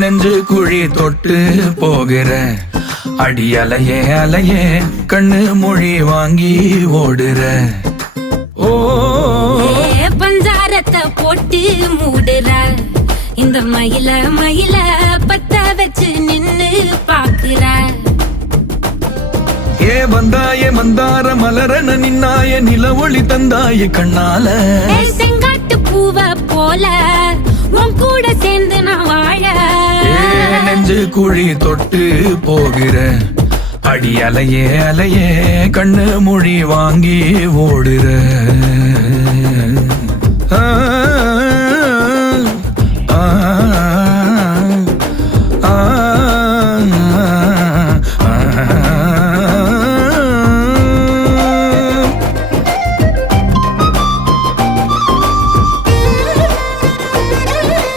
நெஞ்சு குழி தொட்டு போகிற அடி அலையே அலையே கண்ணு மொழி வாங்கி ஓடுற. ஓ பஞ்சாரத்தை போட்டு மூடுற இந்த மயில மயில பத்த வச்சு நின்னு பாக்குற. வந்தாய மந்தார மலரன நின்னாய நில ஒளி தந்தாய கண்ணால. செங்காட்டு பூவ போல உன் கூட சேர்ந்து நான் வாழ. நெஞ்சு குழி தொட்டு போகிற அடி அலையே அலையே கண்ணு மொழி வாங்கி ஓடுற.